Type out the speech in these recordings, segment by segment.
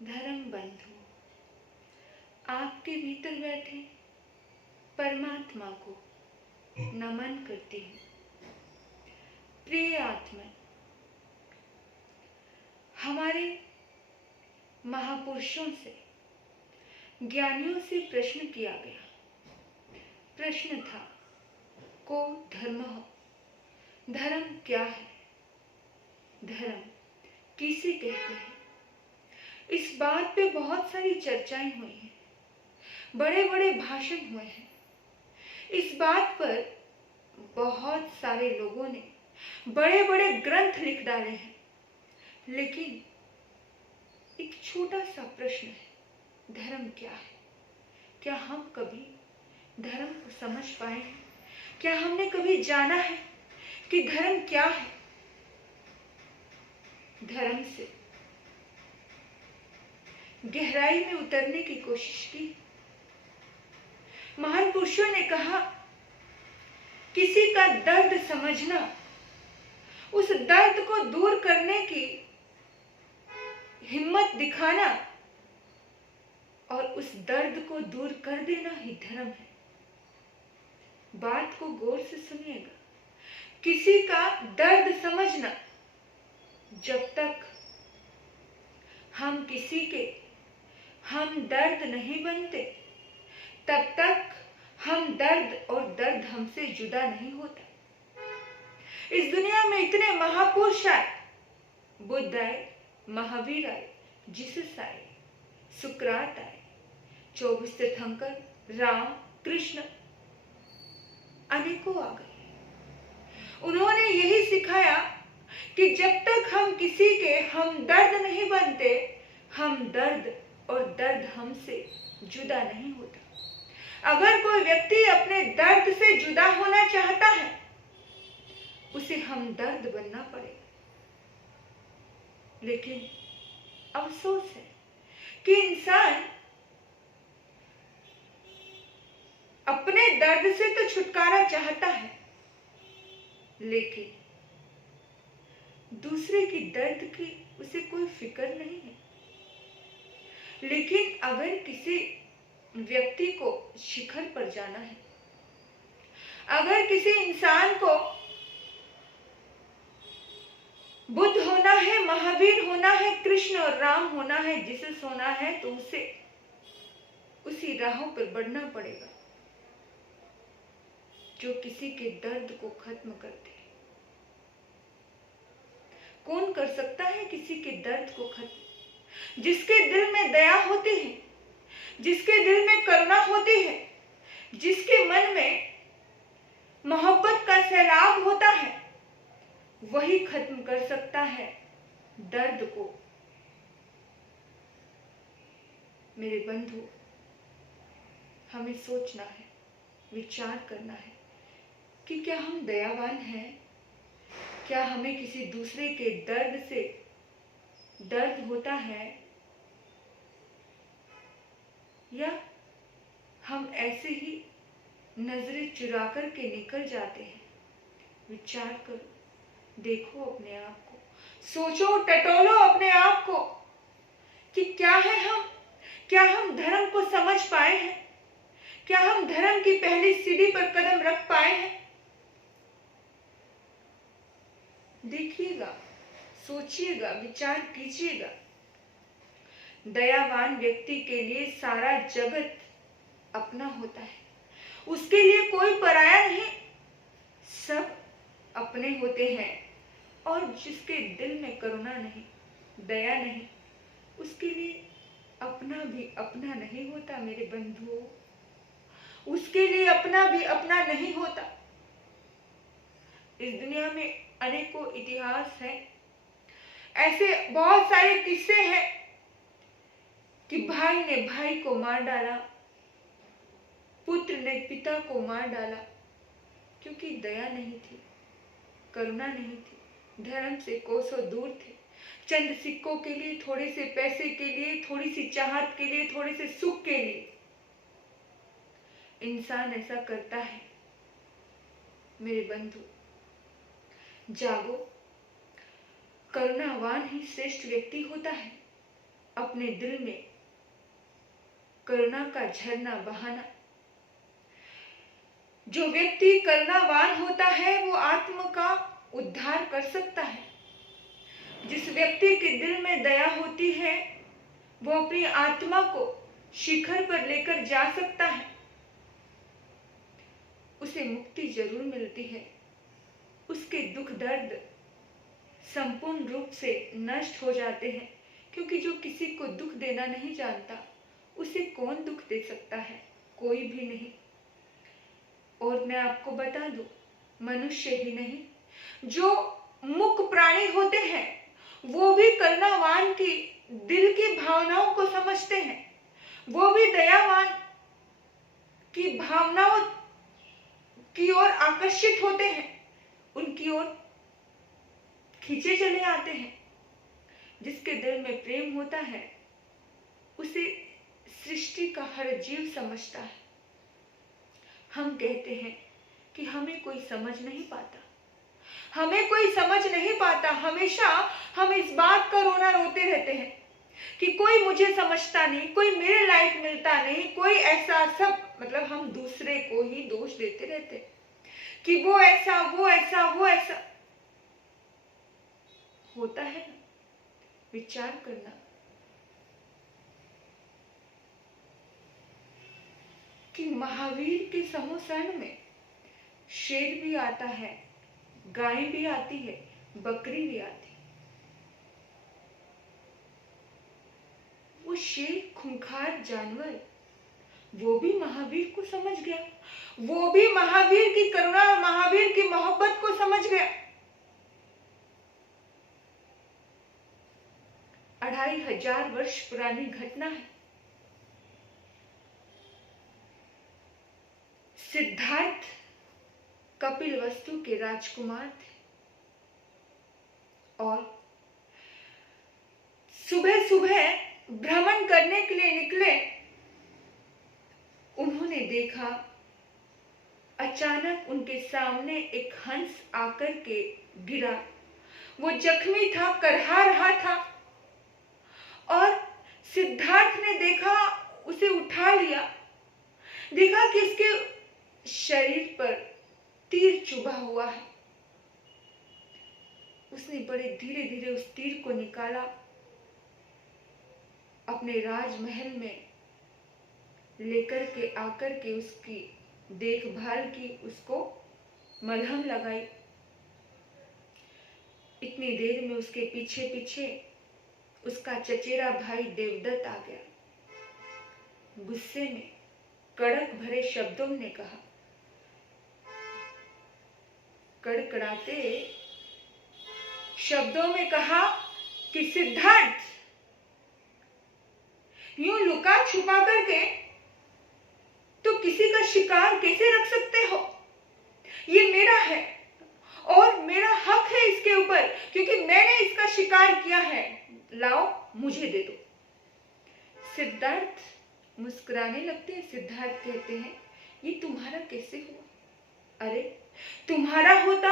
धर्म बंधु, आपके भीतर बैठे परमात्मा को नमन करती हूँ। प्रिय आत्मा, हमारे महापुरुषों से, ज्ञानियों से प्रश्न किया गया। प्रश्न था, को धर्मः, धर्म क्या है? धर्म किसे कहते हैं? इस बात पे बहुत सारी चर्चाएं हुई हैं, बड़े बड़े भाषण हुए हैं। इस बात पर बहुत सारे लोगों ने बड़े बड़े ग्रंथ लिख डाले हैं, लेकिन एक छोटा सा प्रश्न है, धर्म क्या है? क्या हम कभी धर्म को समझ पाए हैं? क्या हमने कभी जाना है कि धर्म क्या है? धर्म से गहराई में उतरने की कोशिश की। महान पुरुषों ने कहा, किसी का दर्द समझना, उस दर्द को दूर करने की हिम्मत दिखाना और उस दर्द को दूर कर देना ही धर्म है। बात को गौर से सुनिएगा। किसी का दर्द समझना, जब तक हम किसी के हम दर्द नहीं बनते, तब तक हम दर्द और दर्द हमसे जुदा नहीं होता। इस दुनिया में इतने महापुरुष आए, बुद्ध आए, महावीर आए, जीसस आए, सुकरात आए, 24 तीर्थंकर, राम, कृष्ण, अनेकों आ गए। उन्होंने यही सिखाया कि जब तक हम किसी के हम दर्द नहीं बनते, हम दर्द और दर्द हमसे जुदा नहीं होता। अगर कोई व्यक्ति अपने दर्द से जुदा होना चाहता है, उसे हम दर्द बनना पड़ेगा। लेकिन अफसोस है कि इंसान अपने दर्द से तो छुटकारा चाहता है, लेकिन दूसरे की दर्द की उसे कोई फिक्र नहीं है। लेकिन अगर किसी व्यक्ति को शिखर पर जाना है, अगर किसी इंसान को बुद्ध होना है, महावीर होना है, कृष्ण और राम होना है, जीसस होना है, तो उसे उसी राहों पर बढ़ना पड़ेगा जो किसी के दर्द को खत्म करते हैं। कौन कर सकता है किसी के दर्द को खत्म? जिसके दिल में दया होती है, जिसके दिल में करुणा होती है, जिसके मन में मोहब्बत का सैलाब होता है, वही खत्म कर सकता है दर्द को। मेरे बंधु, हमें सोचना है, विचार करना है कि क्या हम दयावान हैं? क्या हमें किसी दूसरे के दर्द से दर्द होता है, या हम ऐसे ही नजरें चुरा कर के निकल जाते हैं? विचार करो, देखो अपने आप को, सोचो, टटोलो अपने आप को कि क्या है हम? क्या हम धर्म को समझ पाए हैं? क्या हम धर्म की पहली सीढ़ी पर कदम रख पाए हैं? देखिएगा, सोचिएगा, विचार कीजिएगा। दयावान व्यक्ति के लिए सारा जगत अपना होता है, उसके लिए कोई पराया नहीं, सब अपने होते हैं। और जिसके दिल में करुणा नहीं, दया नहीं, उसके लिए अपना भी अपना नहीं होता। मेरे बंधुओं, उसके लिए अपना भी अपना नहीं होता। इस दुनिया में अनेकों इतिहास हैं, ऐसे बहुत सारे किस्से हैं कि भाई ने भाई को मार डाला, पुत्र ने पिता को मार डाला, क्योंकि दया नहीं थी, करुणा नहीं थी, धर्म से कोसों दूर थे। चंद सिक्कों के लिए, थोड़े से पैसे के लिए, थोड़ी सी चाहत के लिए, थोड़े से सुख के लिए इंसान ऐसा करता है। मेरे बंधु, जागो, करुणावान ही श्रेष्ठ व्यक्ति होता है। अपने दिल में करुणा का झरना बहाना। जो व्यक्ति करुणावान होता है वो आत्मा का उद्धार कर सकता है। जिस व्यक्ति के दिल में दया होती है वो अपनी आत्मा को शिखर पर लेकर जा सकता है। उसे मुक्ति जरूर मिलती है, उसके दुख दर्द संपूर्ण रूप से नष्ट हो जाते हैं, क्योंकि जो किसी को दुख देना नहीं जानता उसे कौन दुख दे सकता है? कोई भी नहीं। और मैं आपको बता दूं, मनुष्य ही नहीं, जो मूक प्राणी होते हैं वो भी करुणावान की दिल की भावनाओं को समझते हैं। वो भी दयावान की भावनाओं की ओर आकर्षित होते हैं, उनकी ओर खींचे चले आते हैं। जिसके दिल में प्रेम होता है उसे सृष्टि का हर जीव समझता है। हम कहते हैं कि हमें कोई समझ नहीं पाता, हमें कोई समझ नहीं पाता। हमेशा हम इस बात का रोना रोते रहते हैं कि कोई मुझे समझता नहीं, कोई मेरे लायक मिलता नहीं, कोई ऐसा, सब मतलब हम दूसरे को ही दोष देते रहते हैं कि वो ऐसा, वो ऐसा, वो ऐसा। होता है ना, विचार करना। कि महावीर के समोसन में शेर भी आता है, गाय भी आती है, बकरी भी आती है। वो शेर खूंखार जानवर, वो भी महावीर को समझ गया, वो भी महावीर की करुणा और महावीर की मोहब्बत को समझ गया। 2500 वर्ष पुरानी घटना है। सिद्धार्थ कपिलवस्तु के राजकुमार थे और सुबह सुबह भ्रमण करने के लिए निकले। उन्होंने देखा अचानक उनके सामने एक हंस आकर के गिरा। वो जख्मी था, करहा रहा था और सिद्धार्थ ने देखा, उसे उठा लिया। देखा कि इसके शरीर पर तीर चुभा हुआ है। उसने बड़े धीरे धीरे उस तीर को निकाला, अपने राजमहल में लेकर के आकर के उसकी देखभाल की, उसको मलहम लगाई। इतनी देर में उसके पीछे पीछे उसका चचेरा भाई देवदत्त आ गया। गुस्से में कड़क भरे शब्दों ने कहा, कड़कड़ाते शब्दों में कहा कि सिद्धार्थ, यूं लुका छुपा करके तो किसी का शिकार कैसे रख सकते हो? ये मेरा है और मेरा हक है इसके ऊपर, क्योंकि मैंने इसका शिकार किया है। लाओ, मुझे दे दो। सिद्धार्थ मुस्कुराने लगते हैं। सिद्धार्थ कहते हैं, ये तुम्हारा कैसे हुआ? अरे, तुम्हारा होता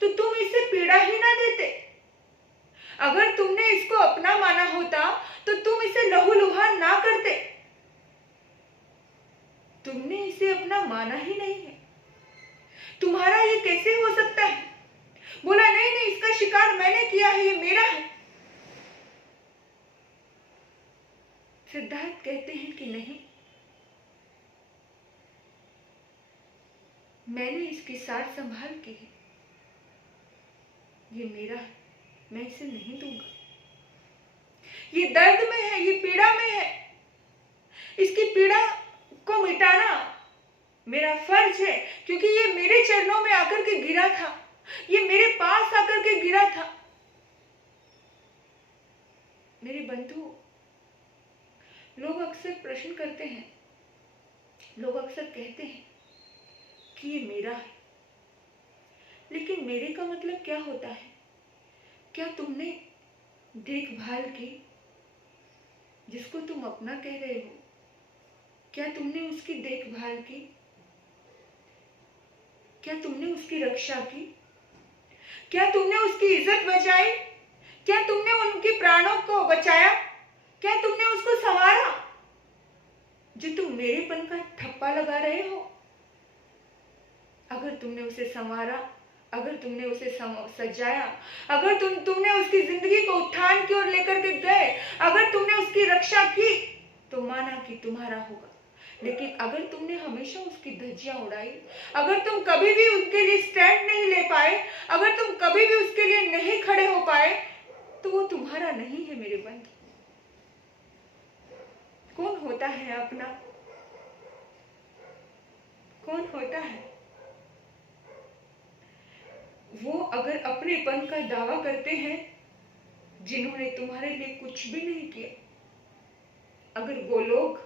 तो तुम इसे पीड़ा ही ना देते। अगर तुमने इसको अपना माना होता तो तुम इसे लहूलुहान ना करते। तुमने इसे अपना माना ही नहीं है। तुम्हारा ये कैसे हो सकता है? बोला, नहीं नहीं, इसका शिकार मैंने किया है, ये मेरा है। सिद्धार्थ कहते हैं कि नहीं, मैंने इसकी सार संभाल की है, ये मेरा है, मैं इसे नहीं दूंगा। ये दर्द में है, ये पीड़ा में है, इसकी पीड़ा को मिटाना मेरा फर्ज है, क्योंकि ये मेरे चरणों में आकर के गिरा था, ये मेरे पास आकर के गिरा था। मेरे बंधु, लोग अक्सर प्रश्न करते हैं, लोग अक्सर कहते हैं कि ये मेरा है, लेकिन मेरे का मतलब क्या होता है? क्या तुमने देखभाल की? जिसको तुम अपना कह रहे हो, क्या तुमने उसकी देखभाल की? क्या तुमने उसकी रक्षा की? क्या तुमने उसकी इज्जत बचाई? क्या तुमने उनके प्राणों को बचाया? क्या तुमने उसको संवारा जो तुम मेरेपन का ठप्पा लगा रहे हो? अगर तुमने उसे संवारा, अगर तुमने उसे सजाया, अगर तुमने उसकी जिंदगी को उत्थान की ओर लेकर के गए, अगर तुमने उसकी रक्षा की, तो माना कि तुम्हारा होगा। लेकिन अगर तुमने हमेशा उसकी धज्जियां उड़ाई, अगर तुम कभी भी उसके लिए स्टैंड नहीं ले पाए, अगर तुम कभी भी उसके लिए नहीं खड़े हो पाए, तो वो तुम्हारा नहीं है मेरे बंधु। कौन होता है अपना? कौन होता है वो अगर अपनेपन का दावा करते हैं जिन्होंने तुम्हारे लिए कुछ भी नहीं किया? अगर वो लोग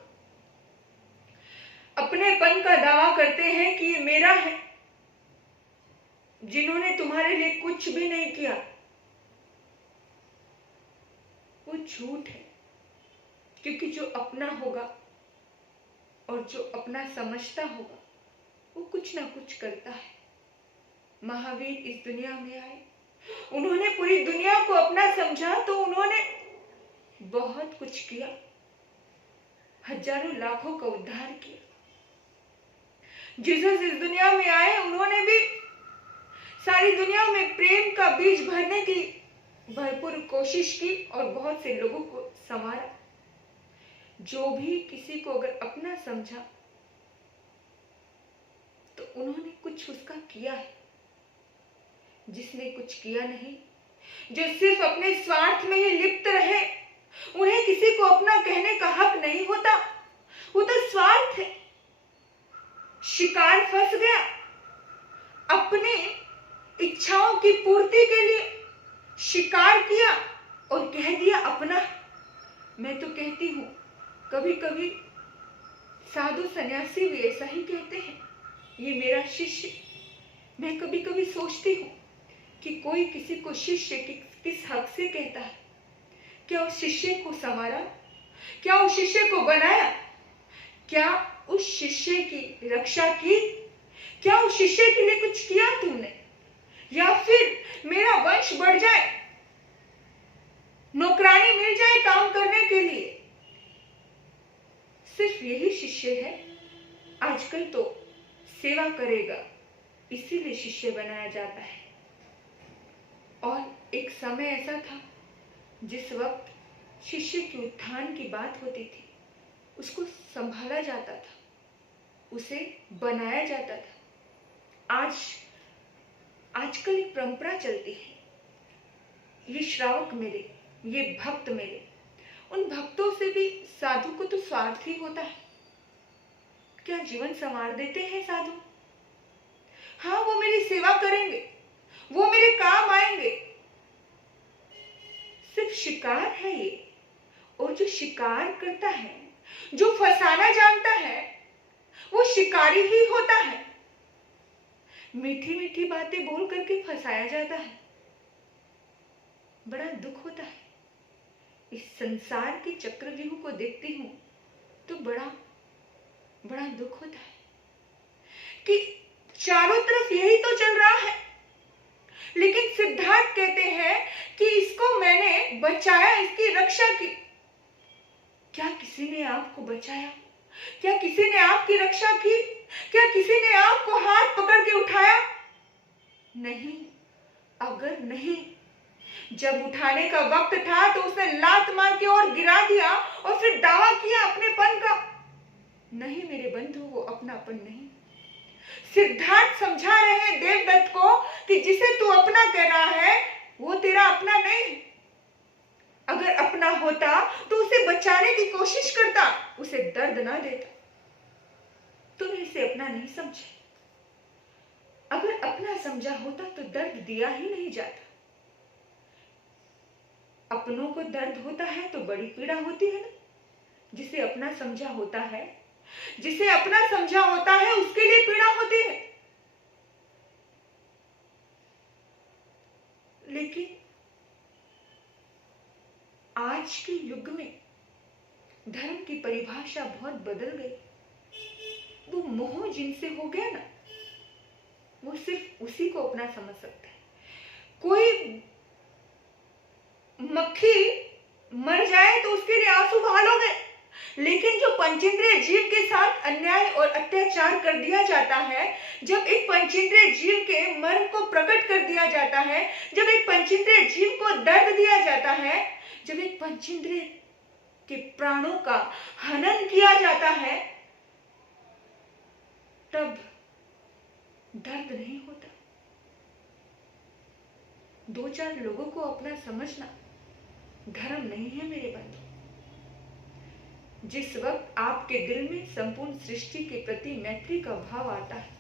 अपनेपन का दावा करते हैं कि ये मेरा है, जिन्होंने तुम्हारे लिए कुछ भी नहीं किया, वो झूठ है। क्योंकि जो अपना होगा और जो अपना समझता होगा वो कुछ ना कुछ करता है। महावीर इस दुनिया में आए, उन्होंने पूरी दुनिया को अपना समझा, तो उन्होंने बहुत कुछ किया, हजारों लाखों का उद्धार किया। जीसस इस दुनिया में आए, उन्होंने भी सारी दुनिया में प्रेम का बीज भरने की भरपूर कोशिश की और बहुत से लोगों को संवारा। जो भी किसी को अगर अपना समझा तो उन्होंने कुछ उसका किया है। जिसने कुछ किया नहीं, जो सिर्फ अपने स्वार्थ में ही लिप्त रहे, उन्हें किसी को अपना कहने का हक नहीं होता। वो तो स्वार्थ है। शिकार फंस गया, अपनी इच्छाओं की पूर्ति के लिए शिकार किया और कह दिया अपना। मैं तो कहती हूं कभी कभी साधु सन्यासी भी ऐसा ही कहते हैं, ये मेरा शिष्य। मैं कभी कभी सोचती हूँ कि कोई किसी को शिष्य किस हक से कहता है? क्या उस शिष्य को संवारा? क्या उस शिष्य को बनाया? क्या उस शिष्य की रक्षा की? क्या उस शिष्य के लिए कुछ किया तुमने? या फिर मेरा वंश बढ़ जाए, नौकरानी मिल जाए काम करने के लिए, सिर्फ यही शिष्य है? आजकल तो सेवा करेगा इसीलिए शिष्य बनाया जाता है। और एक समय ऐसा था जिस वक्त शिष्य के उत्थान की बात होती थी, उसको संभाला जाता था, उसे बनाया जाता था। आजकल एक परंपरा चलती है, ये श्रावक मेरे, ये भक्त मेरे। उन भक्तों से भी साधु को तो स्वार्थ ही होता है। क्या जीवन संवार देते हैं साधु? हाँ, वो मेरी सेवा करेंगे, वो मेरे काम आएंगे, सिर्फ शिकार है ये। और जो शिकार करता है, जो फंसाना जानता है, वो शिकारी ही होता है। मीठी मीठी बातें बोल करके फंसाया जाता है। बड़ा दुख होता है। इस संसार के चक्रव्यूह को देखती हूं तो बड़ा दुख होता है कि चारों तरफ यही तो चल रहा है। लेकिन सिद्धार्थ कहते हैं कि इसको मैंने बचाया, इसकी रक्षा की। क्या किसी ने आपको बचाया? क्या किसी ने आपकी रक्षा की? क्या किसी ने आपको हाथ पकड़ के उठाया? नहीं। अगर नहीं, जब उठाने का वक्त था तो उसने लात मार के और गिरा दिया और फिर दावा किया अपनेपन का। नहीं मेरे बंधु, वो अपनापन नहीं। सिद्धार्थ समझा रहे हैं देवदत्त को कि जिसे तू अपना कह रहा है वो तेरा अपना नहीं। अगर अपना होता तो उसे बचाने की कोशिश करता, उसे दर्द ना देता। तूने इसे अपना नहीं समझा। अगर अपना समझा होता तो दर्द दिया ही नहीं जाता। अपनों को दर्द होता है तो बड़ी पीड़ा होती है ना। जिसे अपना समझा होता है, जिसे अपना समझा होता है, उसके लिए पीड़ा होती है। लेकिन आज के युग में धर्म की परिभाषा बहुत बदल गई। वो मोह जिनसे हो गया ना, वो सिर्फ उसी को अपना समझ सकता है। कोई मक्खी मर जाए तो उसके लिए आंसू बहालोगे, लेकिन जो पंचेंद्रिय जीव के साथ अन्याय और अत्याचार कर दिया जाता है, जब एक पंचेंद्रिय जीव के मर्म को प्रकट कर दिया जाता है, जब एक पंचेंद्रिय जीव को दर्द दिया जाता है, जब एक पंचेंद्रिय के प्राणों का हनन किया जाता है, तब दर्द नहीं होता। दो चार लोगों को अपना समझना धर्म नहीं है मेरे बंधु। जिस वक्त आपके दिल में संपूर्ण सृष्टि के प्रति मैत्री का भाव आता है,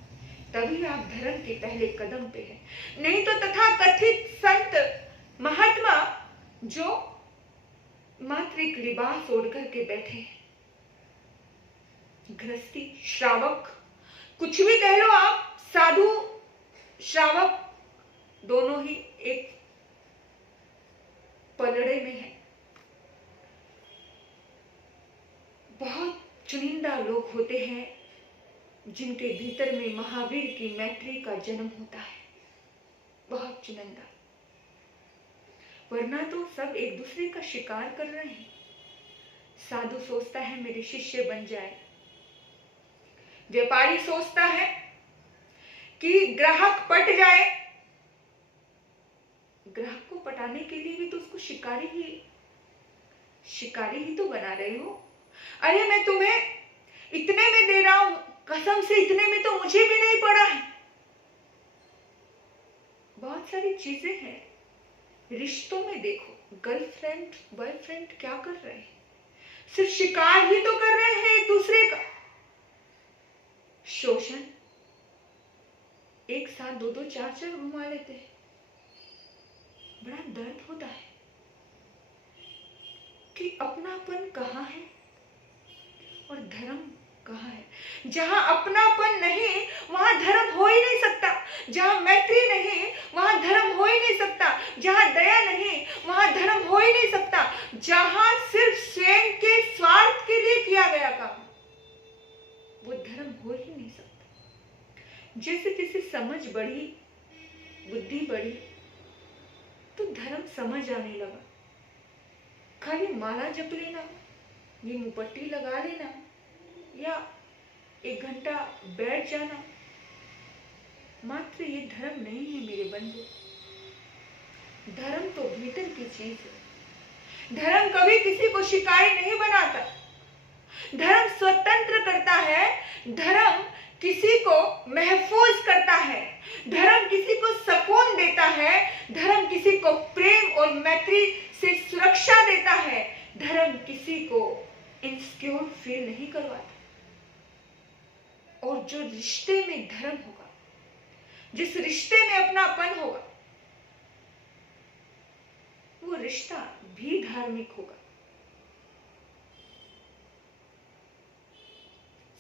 तभी आप धर्म के पहले कदम पे हैं। नहीं तो तथा कथित संत महात्मा जो मात्र एक लिबास ओढ़ करके बैठे हैं, गृहस्थी, श्रावक, कुछ भी कह लो आप, साधु श्रावक दोनों ही एक पलड़े में है। बहुत चुनिंदा लोग होते हैं जिनके भीतर में महावीर की मैत्री का जन्म होता है, बहुत चुनिंदा, वरना तो सब एक दूसरे का शिकार कर रहे हैं। साधु सोचता है मेरे शिष्य बन जाए, व्यापारी सोचता है कि ग्राहक पट जाए। ग्राहक को पटाने के लिए भी तो उसको शिकारी ही तो बना रहे हो। अरे मैं तुम्हें इतने में दे रहा हूं, कसम से इतने में तो मुझे भी नहीं पड़ा है। बहुत सारी चीजें हैं रिश्तों में। देखो गर्लफ्रेंड बॉयफ्रेंड क्या कर रहे हैं, सिर्फ शिकार ही तो कर रहे हैं एक दूसरे का। शोषण, एक साथ दो दो चार चार घुमा लेते हैं। बड़ा दर्द होता है कि अपनापन कहाँ है और धर्म कहाँ है। जहां अपनापन नहीं वहां धर्म हो ही नहीं सकता, जहां मैत्री नहीं वहां धर्म हो ही नहीं सकता, जहां दया नहीं वहां धर्म हो ही नहीं सकता, जहां सिर्फ स्वयं के स्वार्थ के लिए किया गया काम वो धर्म हो ही नहीं सकता। जैसे जैसे समझ बढ़ी, बुद्धि बढ़ी, तो धर्म समझ आने लगा। खाली माला जप लेना, ये मुपट्टी लगा लेना या एक घंटा बैठ जाना, मात्र ये धर्म नहीं है मेरे बंधु। धर्म तो भीतर की चीज है। धर्म कभी किसी को शिकारी नहीं बनाता, धर्म स्वतंत्र करता है, धर्म किसी को महफूज करता है, धर्म किसी को सुकून देता है, धर्म किसी को प्रेम और मैत्री से सुरक्षा देता है, धर्म किसी को इनसिक्योर फील नहीं करवाता। और जो रिश्ते में धर्म होगा, जिस रिश्ते में अपनापन होगा, वो रिश्ता भी धार्मिक होगा।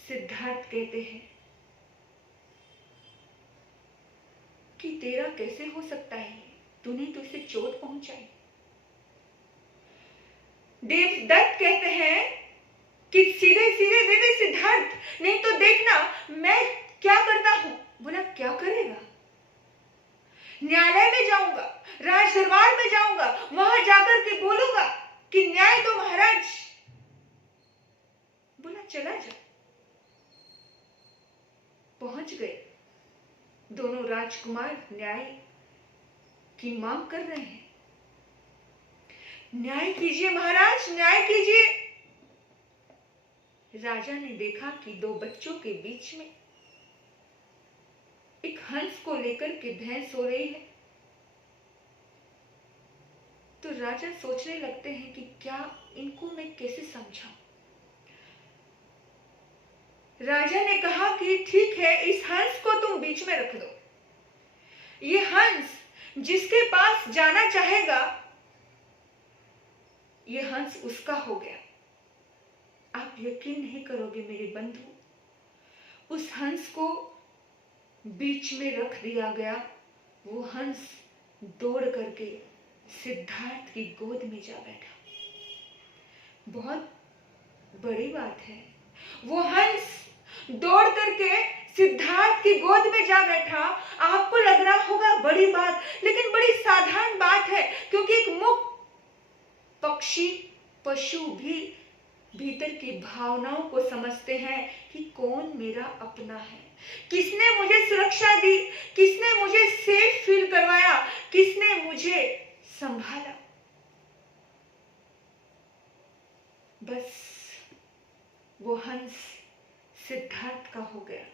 सिद्धार्थ कहते हैं कि तेरा कैसे हो सकता है, तूने तो इसे चोट पहुंचाई। देवदत्त कहते हैं कि सीधे सीधे दे दे सिद्धार्थ, नहीं तो देखना मैं क्या करता हूं। बोला क्या करेगा? न्यायालय में जाऊंगा, राज दरबार में जाऊंगा, वहां जाकर के बोलूंगा कि न्याय दो महाराज। बोला चला जा। पहुंच गए, दोनों राजकुमार न्याय की मांग कर रहे हैं। न्याय कीजिए महाराज, न्याय कीजिए। राजा ने देखा कि दो बच्चों के बीच में एक हंस को लेकर के भैंस सो रही है। तो राजा सोचने लगते हैं कि क्या इनको मैं कैसे समझाऊं। राजा ने कहा कि ठीक है, इस हंस को तुम बीच में रख दो। ये हंस जिसके पास जाना चाहेगा, ये हंस उसका हो गया। आप यकीन नहीं करोगे मेरे बंधु, उस हंस को बीच में रख दिया गया। वो हंस दौड़ करके सिद्धार्थ की गोद में जा बैठा। बहुत बड़ी बात है। वो हंस दौड़ करके सिद्धार्थ की गोद में जा बैठा। आपको लग रहा होगा बड़ी बात, लेकिन बड़ी साधारण बात है, क्योंकि एक मुक्त पक्षी पक्षी पशु भी भीतर की भावनाओं को समझते हैं कि कौन मेरा अपना है, किसने मुझे सुरक्षा दी, किसने मुझे सेफ फील करवाया, किसने मुझे संभाला। बस वो हंस सिद्धार्थ का हो गया,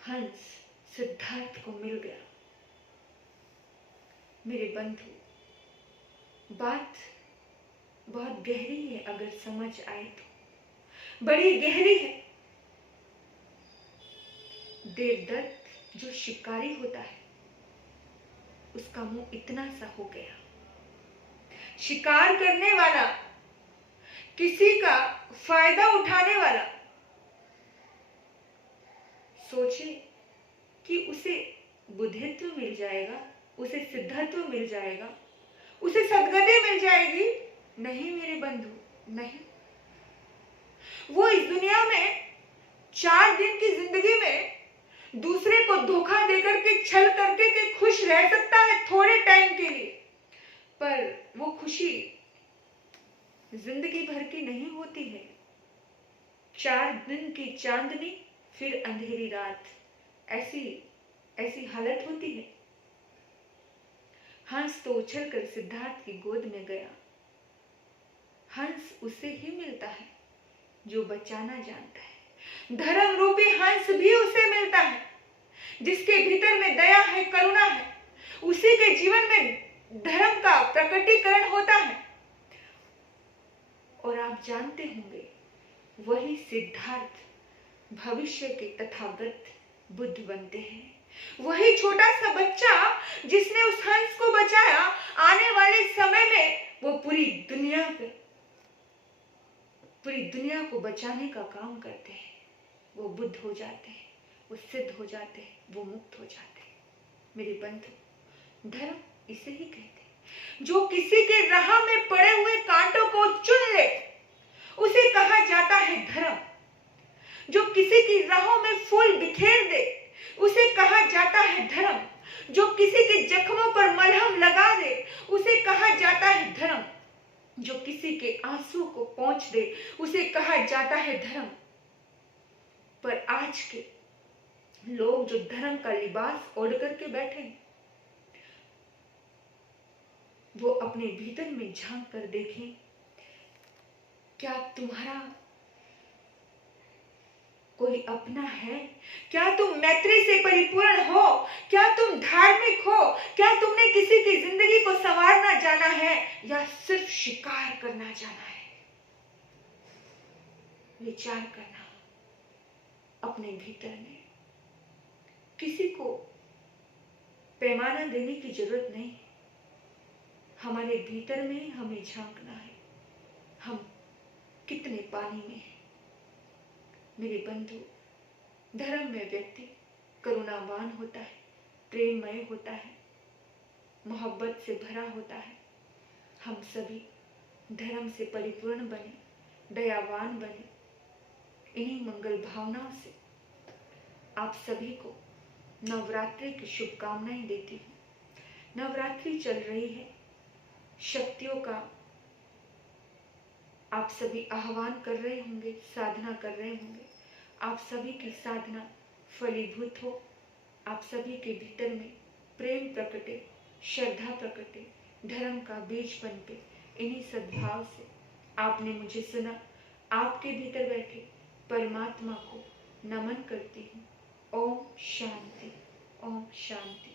हंस सिद्धार्थ को मिल गया। मेरे बंधु, बात बहुत गहरी है, अगर समझ आए तो बड़ी गहरी है। देवदत्त जो शिकारी होता है उसका मुंह इतना सा हो गया। शिकार करने वाला, किसी का फायदा उठाने वाला सोचे कि उसे बुद्धित्व मिल जाएगा, उसे सिद्धत्व मिल जाएगा, उसे सद्गति मिल जाएगी। नहीं मेरे बंधु, नहीं। वो इस दुनिया में 4 दिन की जिंदगी में दूसरे को धोखा देकर के, छल करके के खुश रह सकता है थोड़े टाइम के लिए, पर वो खुशी जिंदगी भर की नहीं होती है। 4 दिन की चांदनी, फिर अंधेरी रात, ऐसी हालत होती है। हंस तो उछलकर सिद्धार्थ की गोद में गया। हंस उसे ही मिलता है जो बचाना जानता है। धर्म रूपी हंस भी उसे मिलता है जिसके भीतर में दया है, करुणा है। उसी के जीवन में धर्म का प्रकटीकरण होता है। और आप जानते होंगे, वही सिद्धार्थ भविष्य के तथागत बुद्ध बनते हैं। वही छोटा सा बच्चा जिसने उस हंस को बचाया, आने वाले समय में वो पूरी दुनिया को बचाने का काम करते हैं। वो बुद्ध हो जाते हैं, वो सिद्ध हो जाते हैं, वो मुक्त हो जाते हैं। मेरे बंधु, धर्म इसे ही कहते हैं। जो किसी के राह में पड़े हुए कांटों को चुन ले, उसे कहा जाता है धर्म। जो किसी की राहों में फूल बिखेर दे, उसे कहा जाता है धर्म। जो किसी के जख्मों पर मलहम लगा दे, उसे कहा जाता है धर्म। जो किसी के आंसू को पोंछ दे, उसे कहा जाता है धर्म। पर आज के लोग जो धर्म का लिबास ओढ़ करके बैठे हैं, वो अपने भीतर में झांक कर देखें, क्या तुम्हारा कोई अपना है? क्या तुम मैत्री से परिपूर्ण हो? क्या तुम धार्मिक हो? क्या तुमने किसी की जिंदगी को संवारना जाना है या सिर्फ शिकार करना जाना है? विचार करना अपने भीतर में। किसी को पैमाना देने की जरूरत नहीं। हमारे भीतर में हमें झांकना है, हम कितने पानी में हैं। मेरे बंधु, धर्म में व्यक्ति करुणावान होता है, प्रेममय होता है, मोहब्बत से भरा होता है। हम सभी धर्म से परिपूर्ण बने, दयावान बने। इन्हीं मंगल भावनाओं से आप सभी को नवरात्रि की शुभकामनाएं देती हूँ। नवरात्रि चल रही है, शक्तियों का आप सभी आह्वान कर रहे होंगे, साधना कर रहे होंगे। आप सभी की साधना फलीभूत हो, आप सभी के भीतर में प्रेम प्रकटे, श्रद्धा प्रकटे, धर्म का बीज पनपे। इन्हीं सद्भाव से आपने मुझे सुना। आपके भीतर बैठे परमात्मा को नमन करती हूँ। ओम शांति, ओम शांति।